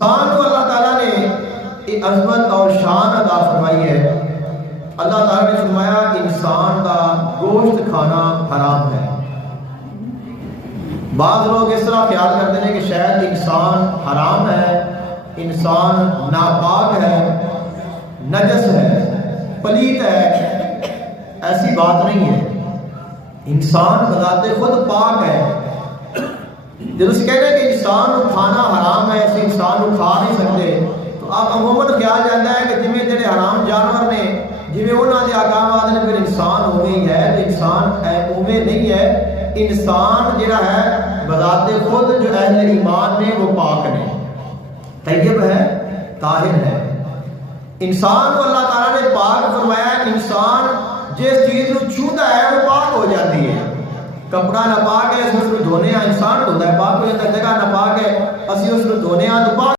انسان کو اللہ تعالیٰ نے ایک عظمت اور شان عطا فرمائی ہے۔ اللہ تعالیٰ نے فرمایا انسان کا گوشت کھانا حرام ہے۔ بعض لوگ اس طرح خیال کرتے ہیں کہ شاید انسان حرام ہے، انسان ناپاک ہے، نجس ہے، پلیت ہے۔ ایسی بات نہیں ہے، انسان بذات خود پاک ہے۔ جب اس کہہ رہے کہ انسان کو کھانا حرام ہے، اسے انسان کو کھا نہیں سکتے، تو آپ عموماً خیال جاتا ہے کہ جویں جڑے حرام جانور نے جویں انہوں نے احکامات نے پھر انسان اوے ہی ہے، تو انسان اوے نہیں ہے۔ انسان جڑا ہے بذات خود جو اہل ایمان نے وہ پاک نے، طیب ہے، طاہر ہے۔ انسان کو اللہ تعالیٰ نے پاک فرمایا ہے۔ انسان جس چیز کو چھوتا ہے وہ پاک ہو جاتی ہے۔ کپڑا ناپاک ہے، اس کو دھونے انسان دھوتا ہے، پاک ہو جاتا ہے۔ جگہ ناپاک ہے، اسی اس کو دھونے تو پاک